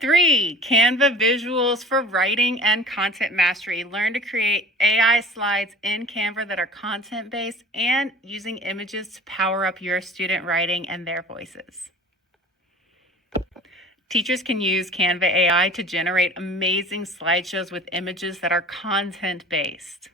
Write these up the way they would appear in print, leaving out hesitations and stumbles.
3, Canva visuals for writing and content mastery. Learn to create AI slides in Canva that are content-based and using images to power up your student writing and their voices. Teachers can use Canva AI to generate amazing slideshows with images that are content-based.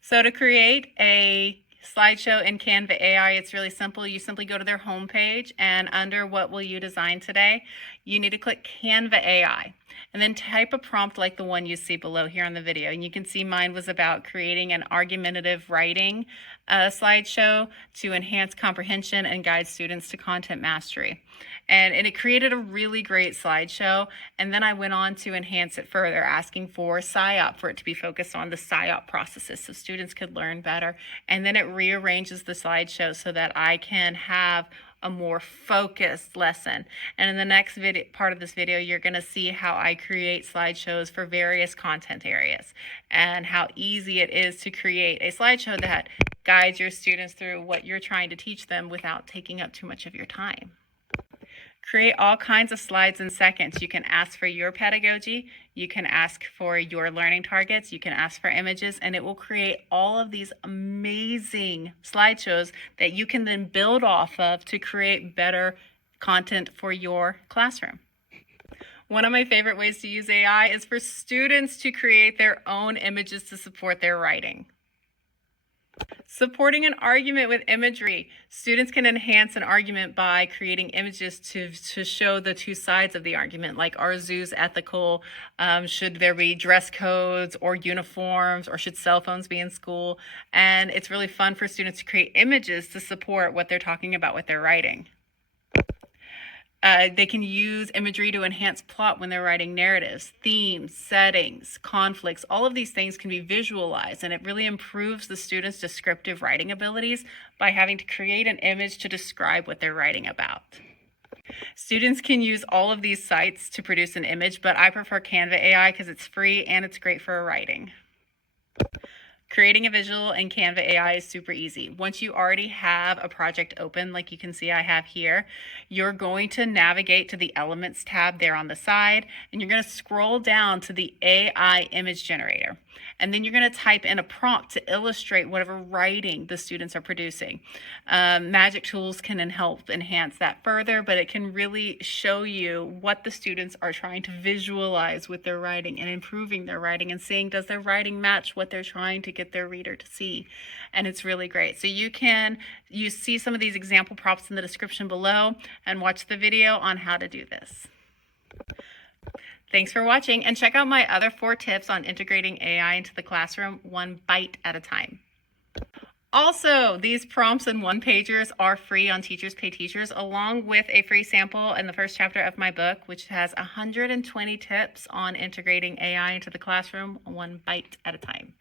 So to create a slideshow in Canva AI, it's really simple. You simply go to their homepage, and under what will you design today, you need to click Canva AI and then type a prompt like the one you see below here on the video. And you can see mine was about creating an argumentative writing slideshow to enhance comprehension and guide students to content mastery. And it created a really great slideshow. And then I went on to enhance it further, asking for SIOP, for it to be focused on the SIOP processes so students could learn better. And then it rearranges the slideshow so that I can have a more focused lesson. And in the next part of this video, you're going to see how I create slideshows for various content areas and how easy it is to create a slideshow that guides your students through what you're trying to teach them without taking up too much of your time. Create all kinds of slides in seconds. You can ask for your pedagogy, you can ask for your learning targets, you can ask for images, and it will create all of these amazing slideshows that you can then build off of to create better content for your classroom. One of my favorite ways to use AI is for students to create their own images to support their writing. Supporting an argument with imagery. Students can enhance an argument by creating images to show the two sides of the argument, like, are zoos ethical? Should there be dress codes or uniforms, or should cell phones be in school? And it's really fun for students to create images to support what they're talking about with their writing. They can use imagery to enhance plot when they're writing narratives, themes, settings, conflicts. All of these things can be visualized, and it really improves the students' descriptive writing abilities by having to create an image to describe what they're writing about. Students can use all of these sites to produce an image, but I prefer Canva AI because it's free and it's great for writing. Creating a visual in Canva AI is super easy. Once you already have a project open, like you can see I have here, you're going to navigate to the Elements tab there on the side, and you're going to scroll down to the AI image generator. And then you're going to type in a prompt to illustrate whatever writing the students are producing. Magic tools can help enhance that further, but it can really show you what the students are trying to visualize with their writing and improving their writing and seeing, does their writing match what they're trying to get their reader to see. And it's really great. So you see some of these example prompts in the description below, and watch the video on how to do this. Thanks for watching, and check out my other 4 tips on integrating AI into the classroom one bite at a time. Also, these prompts and one-pagers are free on Teachers Pay Teachers, along with a free sample in the first chapter of my book, which has 120 tips on integrating AI into the classroom one bite at a time.